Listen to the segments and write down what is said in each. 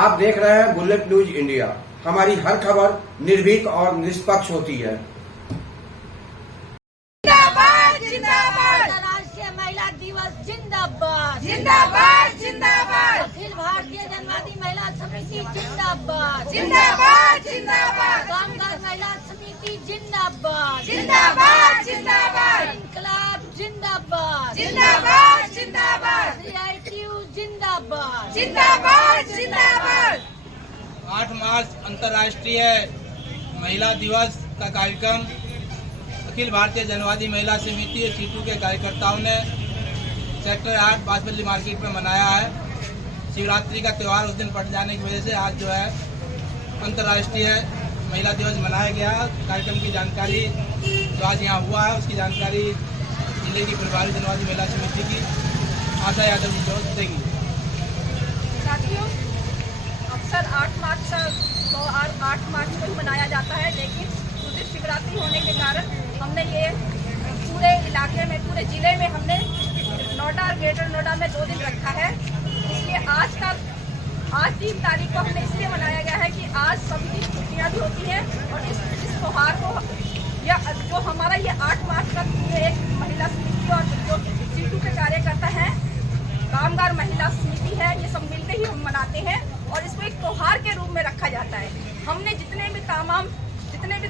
आप देख रहे हैं बुलेट न्यूज इंडिया। हमारी हर खबर निर्भीक और निष्पक्ष होती है। जिंदाबाद जिंदाबाद। अंतर्राष्ट्रीय महिला दिवस जिंदाबाद जिंदाबाद जिंदाबाद। अखिल भारतीय जनवादी महिला समिति जिंदाबाद जिंदाबाद जिंदाबाद। कामगार महिला समिति जिंदाबाद जिंदाबाद जिंदाबाद। इंकलाब जिंदाबाद जिंदाबाद जिंदाबाद। CITU जिंदाबाद जिंदाबाद जिंदाबाद। 8 मार्च अंतर्राष्ट्रीय महिला दिवस का कार्यक्रम अखिल भारतीय जनवादी महिला समिति सीटू के कार्यकर्ताओं ने सेक्टर 8 बांसबल्ली मार्केट में मनाया है। शिवरात्रि का त्यौहार उस दिन पड़ जाने की वजह से आज जो है अंतर्राष्ट्रीय महिला दिवस मनाया गया। कार्यक्रम की जानकारी जो आज यहाँ हुआ है उसकी जानकारी जिले की प्रभारी जनवादी महिला समिति की आशा यादव जी जो देंगी। साथियों, अक्सर 8 मार्च को ही मनाया जाता है, लेकिन उस दिन शिवरात्रि होने के कारण हमने ये पूरे इलाके में, पूरे जिले में हमने नोएडा और ग्रेटर नोएडा में 2 दिन रखा है। इसलिए आज 3 तारीख को हमने इसलिए मनाया गया है कि आज सभी की छुट्टियाँ भी होती हैं और इस त्योहार को या जो हमारा ये 8 मार्च का ये एक महिला समिति और जो सीटू के कार्यकर्ता हैं, कामगार महिला समिति है, ये सब मिलकर ही हम मनाते हैं और इसको एक त्योहार के रूप में रखा जाता है। हमने जितने भी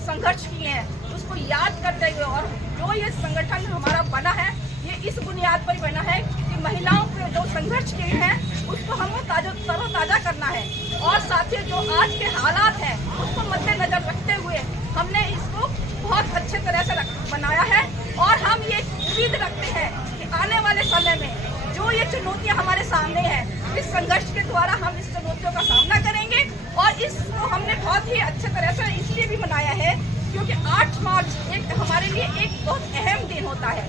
संघर्ष किए हैं उसको याद करते हुए और जो ये संगठन हमारा बना है ये इस बुनियाद पर बना है कि महिलाओं के जो संघर्ष किए हैं उसको हमें तरोताजा करना है और साथ ही जो आज के हालात हैं उसको मद्देनजर रखते हुए हमने इसको बहुत अच्छे तरह से बनाया है और हम ये उम्मीद रखते हैं कि आने वाले समय में जो ये चुनौतियां हमारे सामने हैं, इस संघर्ष के द्वारा हम इस चुनौतियों का सामना करेंगे और इसको हमने बहुत ही अच्छे तरह से इसलिए भी मनाया है क्योंकि 8 मार्च एक हमारे लिए एक बहुत अहम दिन होता है।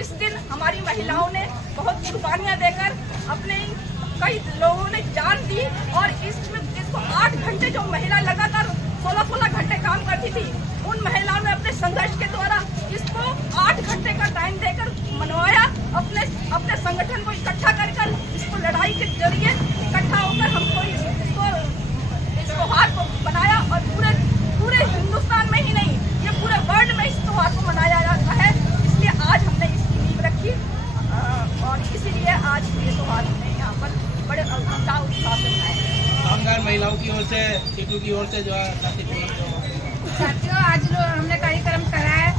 इस दिन हमारी महिलाओं ने बहुत कुर्बानियां देकर अपने कई लोगों ने जान दी और इसको 8 घंटे जो महिला लगातार 16 घंटे काम करती थी, उन महिलाओं ने अपने संघर्ष के द्वारा इसको 8 घंटे का टाइम देकर मनवाया। अपने संगठन को इकट्ठा कर इसको लड़ाई के जरिए इकट्ठा होकर हमको इस त्योहार को बनाया और पूरे हिंदुस्तान में ही नहीं, ये पूरे वर्ल्ड में इस त्योहार को मनाया जाता है। इसलिए आज हमने इसकी नींव रखी और इसीलिए आज ये त्योहार हमने यहाँ पर बड़े उत्साह से मनाया। कामगार महिलाओं की ओर से सीटू की ओर से जो है साथियों, आज जो हमने कार्यक्रम करा है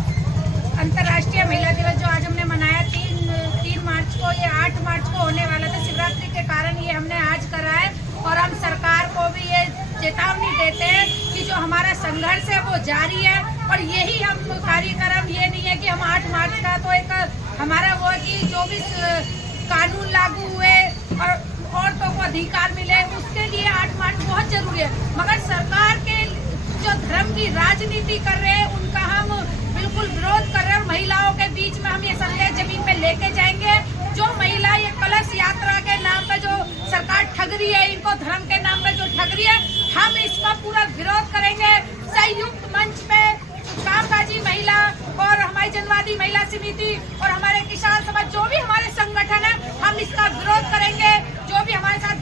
अंतर्राष्ट्रीय महिला दिवस जो आज हमने मनाया 3 मार्च को, ये 8 मार्च को होने वाला था। शिवरात्रि के कारण ये हमने आज करा है और हम सरकार को भी ये चेतावनी देते हैं कि जो हमारा संघर्ष है वो जारी है और यही हम कार्यक्रम, ये नहीं है कि हम 8 मार्च का तो एक हमारा वो है कि जो भी कानून लागू हुए और औरतों को अधिकार मिले उसके लिए 8 मार्च बहुत जरूरी है, मगर सरकार के जो धर्म की राजनीति कर रहे हैं उनका हम बिल्कुल विरोध कर रहे हैं और महिलाओं के बीच में हम ये संदेश जमीन पे लेके जाएंगे। जो महिला ये कलश यात्रा के नाम पे जो सरकार ठग रही है, इनको धर्म के नाम पे जो ठग रही है, हम इसका पूरा विरोध करेंगे। संयुक्त मंच पे कामकाजी महिला और हमारी जनवादी महिला समिति और हमारे किसान समाज जो भी हमारे संगठन है, हम इसका विरोध करेंगे। जो भी हमारे साथ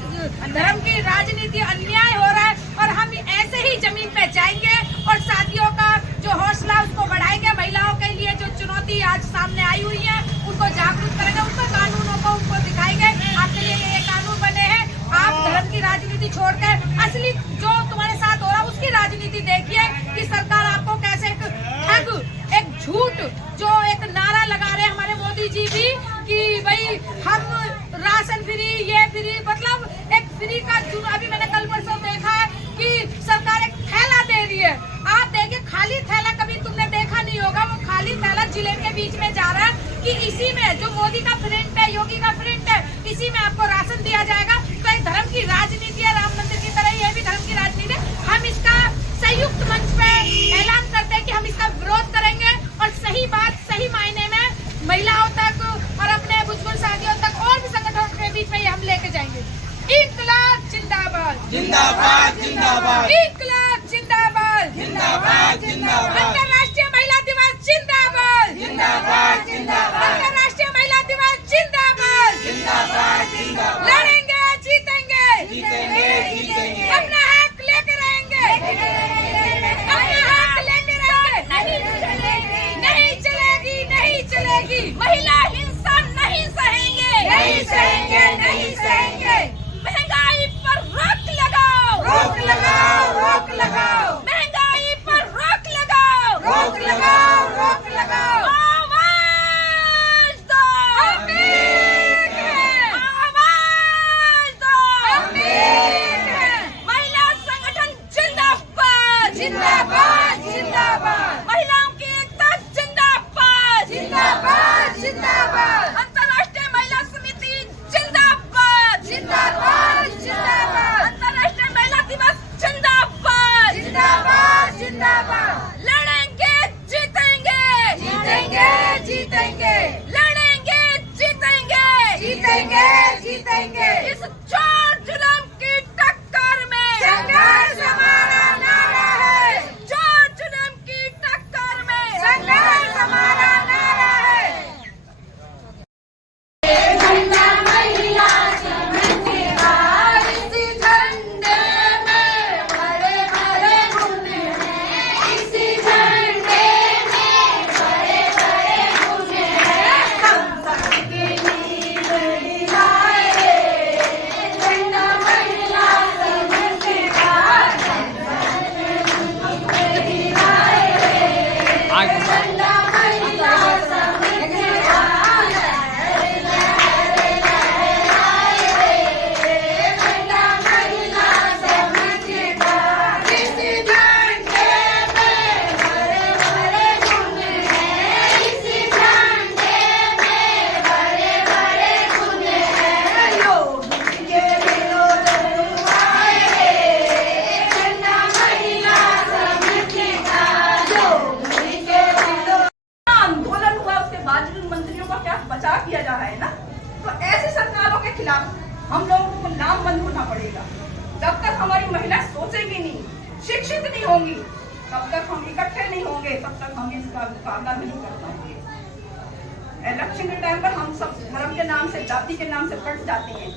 धर्म की राजनीति अन्याय हो रहा है और हम ऐसे ही जमीन पे जाएंगे और साथियों का जो हौसला उसको बढ़ाएंगे। महिलाओं के लिए जो चुनौती आज सामने आई हुई है उनको जागरूक करेंगे, उनको कानूनों को उनको दिखाएंगे। आपके लिए ये कानून बने हैं, आप धर्म की राजनीति छोड़कर असली जो तुम्हारे साथ हो रहा है उसकी राजनीति देखिए कि सरकार आपको कैसे एक झूठ जो एक नारा लगा रहे हैं हमारे मोदी जी भी कि भाई हम राशन फ्री, ये फ्री, मतलब एक फ्री का अभी मैंने कल परसों देखा है कि सरकार एक थैला दे रही है। आप देखिए खाली थैला कभी तुमने देखा नहीं होगा, वो खाली थैला जिले के बीच में जा रहा है कि इसी में जो मोदी का प्रिंट है, योगी का प्रिंट है, इसी में आपको राशन दिया जाएगा। तो एक धर्म की राजनीति है, राम मंदिर की तरह ये भी धर्म की राजनीति है। हम इसका संयुक्त मंच पे ऐलान करते हैं कि हम इसका विरोध करेंगे और सही बात सही मायने में महिलाओं तक और अपने बुजुर्ग साथियों तक और भी संगठनों के बीच में हम लेके जाएंगे। इंकलाब जिंदाबाद जिंदाबाद जिंदाबाद। इंकलाब जिंदाबाद जिंदाबाद जिंदाबाद। अंतर्राष्ट्रीय महिला दिवस जिंदाबाद जिंदाबाद जिंदाबाद। अंतर्राष्ट्रीय महिला दिवस जिंदाबाद जिंदाबाद जिंदाबाद। लड़ेंगे जीतेंगे जीतेंगे शिक्षित नहीं होंगी, तब तक हम इकट्ठे नहीं होंगे, तब तक हम इसका मुकाबला नहीं कर पाएंगे। इलेक्शन के टाइम पर हम सब धर्म के नाम से, जाति के नाम से बट जाते हैं,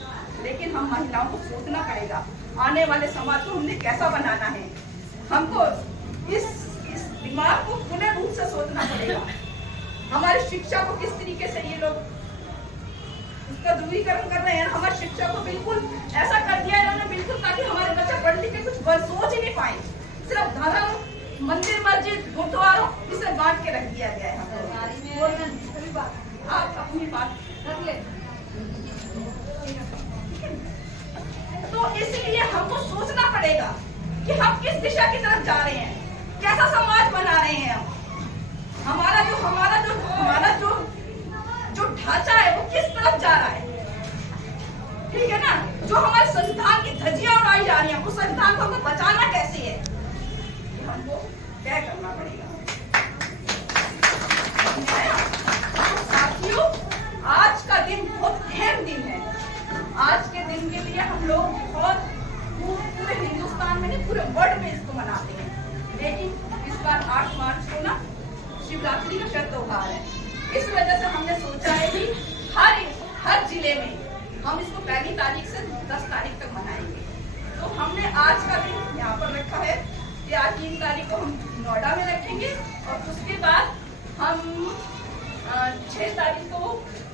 लेकिन हम महिलाओं को सोचना पड़ेगा आने वाले समाज को हमने कैसा बनाना है। हमको इस दिमाग को पूर्ण रूप से सोचना पड़ेगा। हमारी शिक्षा को किस तरीके से ये लोग उसका ध्रुवीकरण कर रहे हैं। हमारी शिक्षा को बिल्कुल ऐसा कर दिया है इन्होंने, बिल्कुल, ताकि हमारे बच्चे पढ़ लिख के कुछ सोच ही नहीं पाए। सिर्फ धर्म, मंदिर, मस्जिद, गुरुद्वारों इसे बांट के रख दिया गया है। आप अपनी बात रख ले। तो इसलिए हमको सोचना पड़ेगा कि हम किस दिशा की तरफ जा रहे हैं, कैसा समाज बना रहे हैं हम। हमारा जो ढांचा है वो किस तरफ जा रहा है, ठीक है ना। जो हमारे संविधान की धज्जियां उड़ाई जा रही हैं, उस संविधान को हमको बचाना कैसे है, हमको तय करना पड़ेगा। साथियों, आज का दिन बहुत अहम दिन है। आज के दिन के लिए हम लोग बहुत पूरे हिंदुस्तान में नहीं, पूरे वर्ल्ड में इसको मनाते हैं। लेकिन इस बार 8 मार्च को ना शिवरात्रि का त्योहार है। इस वजह से हमने सोचा है कि हर जिले में हम इसको 1 तारीख से 10 तारीख तक मनाएंगे। तो हमने आज का दिन यहाँ पर रखा है कि आज 3 तारीख को हम नोएडा में रखेंगे, और उसके बाद हम 6 तारीख को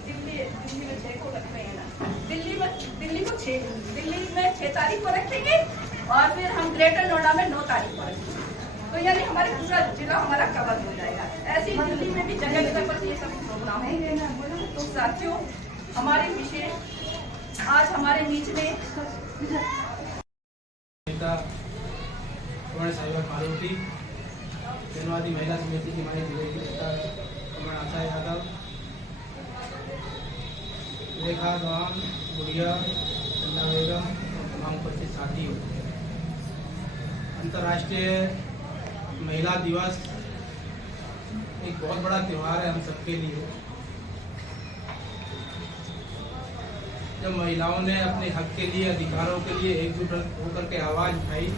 दिल्ली में 6 को रख रहे हैं ना, दिल्ली में 6 तारीख को रखेंगे, और फिर हम ग्रेटर नोएडा में 9 तारीख को रखेंगे। तो यानी हमारे पूरा जिला हमारा कवर हो जाएगा। ऐसी दिल्ली में भी जगह जगह पर ये सब प्रोग्राम है। तो साथियों, हमारे विशेष आज हमारे बीच में जनवादी महिला समिति की हमारी जिले की कमल आशा यादव, रेखा गवान, गुड़िया, चंदा बेगम और तमाम उपस्थित साथियों, अंतर्राष्ट्रीय महिला दिवस एक बहुत बड़ा त्योहार है हम सबके लिए। जब महिलाओं ने अपने हक के लिए, अधिकारों के लिए एकजुट होकर के आवाज उठाई,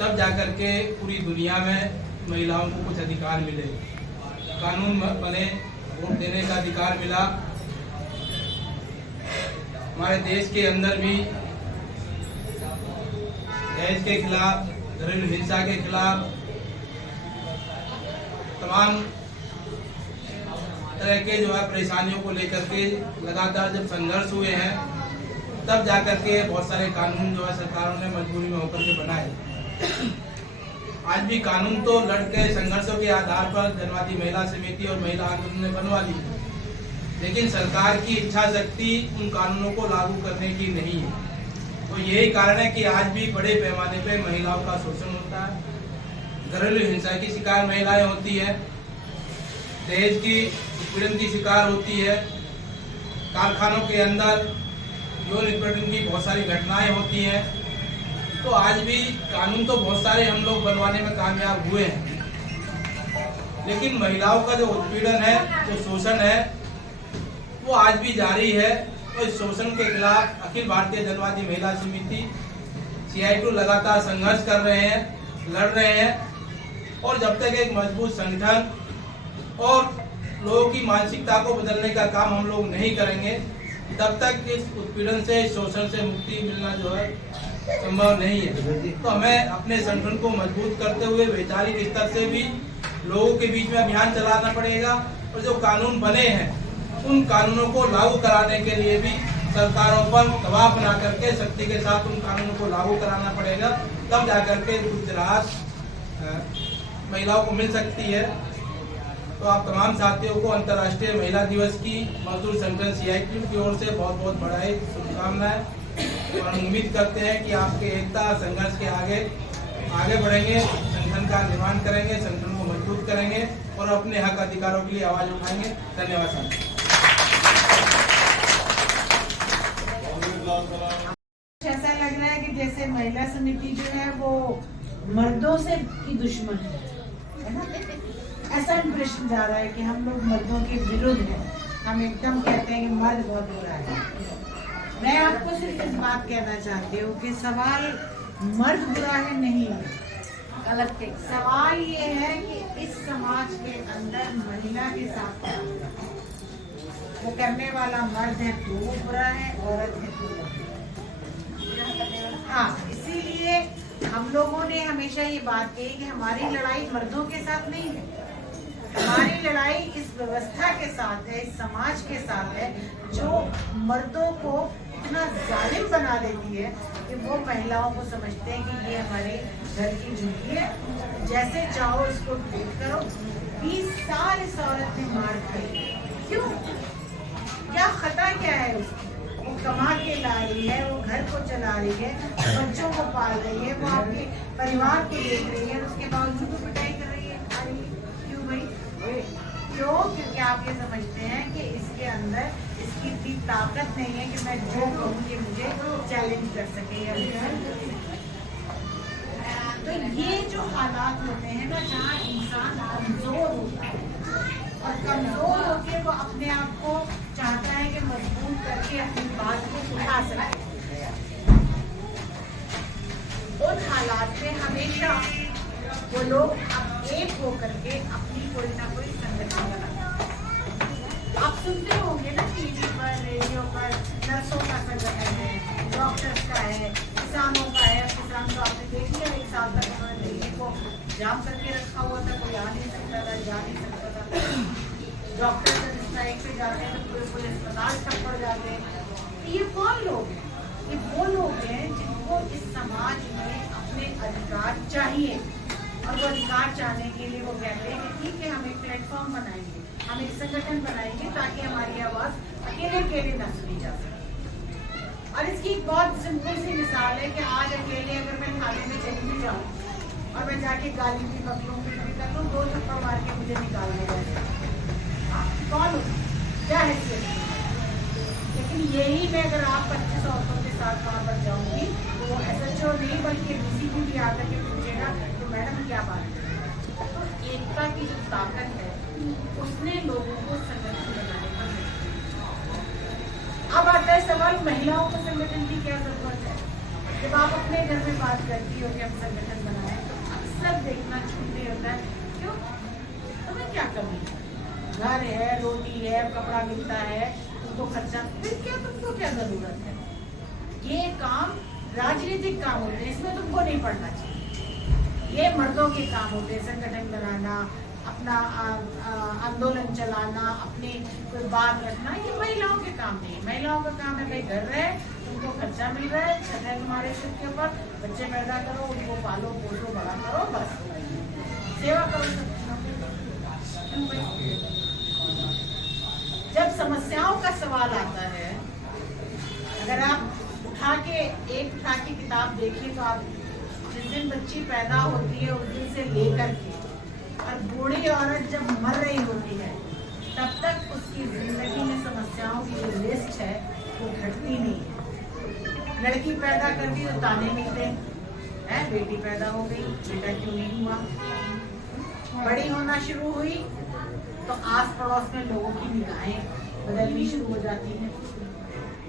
तब जाकर के पूरी दुनिया में महिलाओं को कुछ अधिकार मिले, कानून बने, वोट देने का अधिकार मिला। हमारे देश के अंदर भी दहेज के खिलाफ, घरेलू हिंसा के खिलाफ तमाम तरह के जो है परेशानियों को लेकर के लगातार जब संघर्ष हुए हैं, तब जाकर के बहुत सारे कानून जो है सरकारों ने मजबूरी में होकर के बनाए। आज भी कानून तो लड़के संघर्षों के आधार पर जनवादी महिला समिति और महिला आंदोलन ने बनवा ली, लेकिन सरकार की इच्छा शक्ति उन कानूनों को लागू करने की नहीं है। तो यही कारण है कि आज भी बड़े पैमाने पे महिलाओं का शोषण होता है, घरेलू हिंसा की शिकार महिलाएं होती है, दहेज की उत्पीड़न की शिकार होती है, कारखानों के अंदर यौन उत्पीड़न की बहुत सारी घटनाएं होती हैं। तो आज भी कानून तो बहुत सारे हम लोग बनवाने में कामयाब हुए हैं, लेकिन महिलाओं का जो उत्पीड़न है, जो शोषण है, वो आज भी जारी है। तो इस शोषण के खिलाफ अखिल भारतीय जनवादी महिला समिति CITU लगातार संघर्ष कर रहे हैं, लड़ रहे हैं, और जब तक एक मजबूत संगठन और लोगों की मानसिकता को बदलने का काम हम लोग नहीं करेंगे, तब तक इस उत्पीड़न से, शोषण से मुक्ति मिलना जो है संभव नहीं है। तो हमें अपने संगठन को मजबूत करते हुए वैचारिक स्तर से भी लोगों के बीच में अभियान चलाना पड़ेगा, और जो कानून बने हैं उन कानूनों को लागू कराने के लिए भी सरकारों पर दबाव बना करके सख्ती के साथ उन कानूनों को लागू कराना पड़ेगा, तब जाकर के कुछ राहत महिलाओं को मिल सकती है। तो आप तमाम साथियों को अंतर्राष्ट्रीय महिला दिवस की मजदूर संगठन CITU की ओर से बहुत बहुत बधाई, शुभकामनाएं, और हम उम्मीद करते हैं कि आपके एकता संघर्ष के आगे बढ़ेंगे, संगठन का निर्माण करेंगे, संगठन को मजबूत करेंगे और अपने हक अधिकारों के लिए आवाज उठाएंगे। धन्यवाद साथियों। ऐसा लग रहा है कि जैसे महिला समिति जो है वो मर्दों से की दुश्मन है ना, ऐसा इंप्रेशन जा रहा है कि हम लोग मर्दों के विरुद्ध हैं। हम एकदम कहते हैं कि मर्द बहुत बुरा है। मैं आपको सिर्फ इस बात कहना चाहती हूँ कि सवाल मर्द बुरा है नहीं है, गलत के सवाल ये है कि इस समाज के अंदर महिला के साथ क्या होता है? वो करने वाला मर्द है तो वो बुरा है, औरत है तो वो बुरा है। हाँ, इसीलिए हम लोगों ने हमेशा ये बात कही कि हमारी लड़ाई मर्दों के साथ नहीं है, हमारी लड़ाई इस व्यवस्था के साथ है, इस समाज के साथ है जो मर्दों को इतना जालिम बना देती है कि वो महिलाओं को समझते हैं कि ये हमारे घर की झुग्गी है, जैसे चाहो इसको ट्रीट करो। 20 साल इस औरत ने मार खाई, क्यों? क्या खता क्या है उसकी? वो कमा के ला रही है, वो घर को चला रही है, बच्चों को पाल रही है, वो आपके परिवार को देख रही है, उसके बावजूद वो पिटाई कर रही है। अरे क्यों भाई? क्यों? क्योंकि आप ये समझते हैं कि इसके अंदर इसकी इतनी ताकत नहीं है कि मैं जो कहूँ ये मुझे चैलेंज कर सके या तो ये जो हालात होते हैं ना, जहाँ इंसान कमजोर होता है और कमजोर होकर वो अपने आप को चाहता है कि मजबूत करके अपनी बात को उठा सके, उन हालात में हमेशा वो लोग एक होकर के अपनी कोई ना कोई संगठन बनाते हैं। आप सुनते होंगे ना टीवी पर, रेडियो पर, नर्सों का संगठन है, डॉक्टर्स का है, किसानों का है। किसान तो आपने देख लिया, 1 साल तक उन्होंने दिल्ली को जाम करके रखा हुआ था, कोई आ नहीं सकता था, जा नहीं सकता था। डॉक्टर जब स्ट्राइक पे जाते हैं तो पूरे अस्पताल ठप पड़ जाते हैं। ये कौन लोग हैं? ये वो लोग हैं जिनको इस समाज में अपने अधिकार चाहिए, और वो अधिकार चाहने के लिए वो कहते हैं कि ठीक है, हम एक प्लेटफॉर्म बनाएंगे, हम एक संगठन बनाएंगे ताकि हमारी आवाज अकेले अकेले न सुनी जा सके। और इसकी एक बहुत सिंपल सी मिसाल है कि आज अकेले अगर मैं थाने में चली भी जाऊँ और मैं जाके गाली भी बकलूँ भी कर लूँ, 2 थप्पड़ मार के मुझे निकाल देगा, कौन क्या हैसियत? लेकिन यही मैं अगर आप 25 औरतों के साथ वहाँ पर जाऊँगी तो वो SHO नहीं बल्कि DCP भी आकर के पूछेगा कि मैडम क्या बात है। तो एकता की जो ताकत है उसने लोगों को संगठन बनाने का। अब आता है सवाल, महिलाओं को संगठन की क्या जरूरत है? जब आप अपने घर में बात करती हो कि हम संगठन बनाए तो अक्सर देखना छूटने होता है, क्यों? तुम्हें क्या कमी है? घर है, रोटी है, कपड़ा मिलता है, तुमको खर्चा, फिर क्या तुमको क्या जरूरत है? ये काम राजनीतिक काम होते हैं, इसमें तुमको नहीं पढ़ना चाहिए। ये मर्दों के काम होते हैं, संगठन बनाना, अपना आंदोलन चलाना, अपनी कोई बात रखना, ये महिलाओं के काम नहीं है। महिलाओं का काम है भाई घर रहे, तुमको खर्चा मिल रहा है, छत है तुम्हारे सिर के ऊपर, बच्चे पैदा करो, उनको पालो पोसो बड़ा करो, बस सेवा करो। जब समस्याओं का सवाल आता है, अगर आप उठा के किताब देखिए तो आप जिस दिन बच्ची पैदा होती है उस दिन से लेकर के और बूढ़ी औरत जब मर रही होती है तब तक उसकी जिंदगी में समस्याओं की जो लिस्ट है वो घटती नहीं है। लड़की पैदा कर दी तो ताने मिलते हैं, बेटी पैदा हो गई, बेटा क्यों नहीं हुआ। बड़ी होना शुरू हुई तो आस पड़ोस में लोगों की निगाहें बदलनी शुरू हो जाती हैं।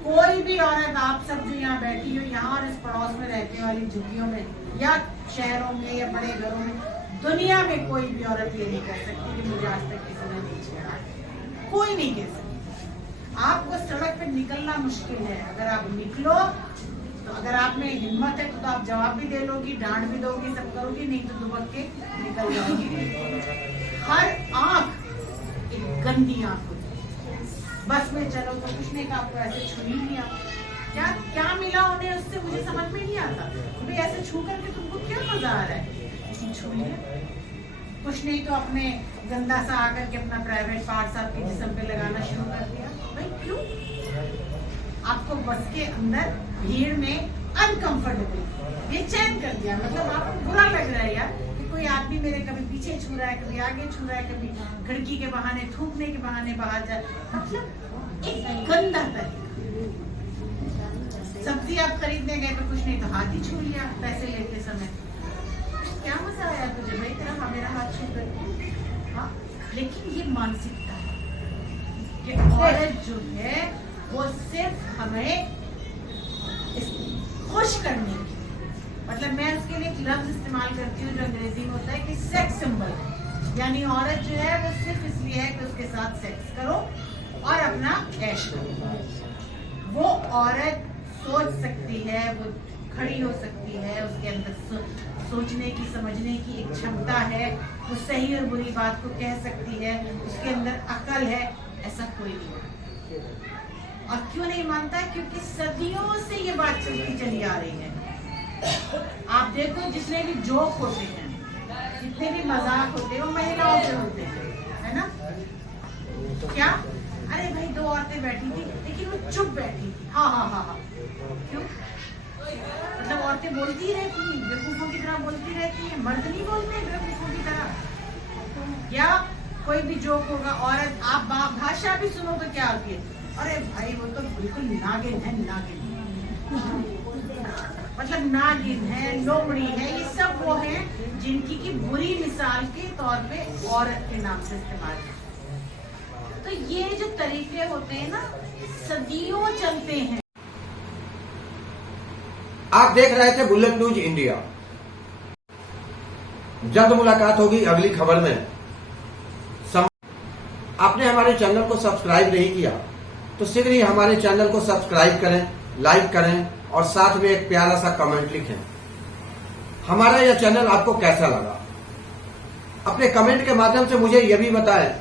कोई भी औरत, आप सब जो यहाँ बैठी हो, यहाँ और इस पड़ोस में रहने वाली झुग्गियों में या शहरों में या बड़े घरों में, दुनिया में कोई भी औरत ये नहीं कह सकती कि मुझे आज तक किसी ने नीच करा। कोई नहीं कह सकती। आपको सड़क पे निकलना मुश्किल है, अगर आप निकलो तो अगर आप में हिम्मत है तो आप जवाब भी दे लोगी, डांट भी दोगी, सब करोगी, नहीं तो दुबक के निकल जाओगी। हर आंख एक गंदी आंख होती है। बस में चलो तो कुछ नहीं, आपको ऐसे छू ही नहीं आता। क्या क्या मिला उन्हें उससे मुझे समझ में नहीं आता। भाई ऐसे छू करके तुमको क्या मजा आ रहा है? छू लिया, कुछ नहीं तो अपने गंदा सा आकर के अपना प्राइवेट पार्ट्स आपके जिस्म पे लगाना शुरू कर दिया। भाई क्यों? आपको बस के अंदर भीड़ में अनकंफर्टेबल, बेचैन कर दिया। मतलब आपको बुरा लग रहा है यार कि कोई आदमी मेरे कभी पीछे छू रहा है, कभी आगे छू रहा है, कभी खिड़की के बहाने, थूकने के बहाने बाहर जाए। मतलब एक गंदा तरीका। सब्जी आप खरीदने गए तो कुछ नहीं तो हाथ ही छू लिया पैसे लेते समय। क्या मजा आया तुझे भाई तेरा मेरा हाथ छू कर? हाँ, लेकिन ये मानसिकता है कि औरत जो है वो सिर्फ हमें खुश करने की, मतलब मैं उसके लिए एक लफ्ज इस्तेमाल करती हूँ जो अंग्रेजी में होता है कि सेक्स सिंबल है, यानी औरत जो है वो सिर्फ इसलिए है कि उसके साथ सेक्स करो और अपना ऐश करो। वो औरत सोच सकती है, वो खड़ी हो सकती है, उसके अंदर सोचने की समझने की एक क्षमता है, वो सही और बुरी बात को कह सकती है, उसके अंदर अकल है। ऐसा कोई नहीं मानता। और क्यों नहीं मानता? क्योंकि सदियों से ये बात चलती चली आ रही है। आप देखो जितने भी जोक होते हैं, जितने भी मजाक होते हैं, वो महिलाओं से होते हैं, है ना? क्या? अरे भाई दो औरतें बैठी थी लेकिन वो चुप बैठी थी। हाँ हाँ हाँ हाँ। क्यों? मतलब औरतें बोलती ही रहती हैं, बेवकूफों की तरह बोलती रहती हैं, मर्द नहीं बोलते बेवकूफों की तरह। या कोई भी जोक होगा, औरत आप भाषा भी सुनो तो क्या होती है? अरे भाई वो तो बिल्कुल नागिन है, नागिन। मतलब नागिन है, लोमड़ी है, ये सब वो हैं जिनकी की बुरी मिसाल के तौर पे औरत के नाम से इस्तेमाल करते। तो ये जो तरीके होते हैं ना, सदियों चलते हैं। आप देख रहे थे बुलेट न्यूज इंडिया। जल्द मुलाकात होगी अगली खबर में। आपने हमारे चैनल को सब्सक्राइब नहीं किया तो शीघ्र ही हमारे चैनल को सब्सक्राइब करें, लाइक करें और साथ में एक प्यारा सा कमेंट लिखें। हमारा यह चैनल आपको कैसा लगा अपने कमेंट के माध्यम से मुझे यह भी बताएं,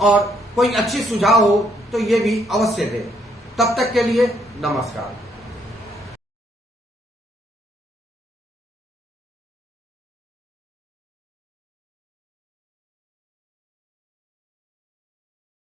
और कोई अच्छी सुझाव हो तो ये भी अवश्य दें। तब तक के लिए नमस्कार।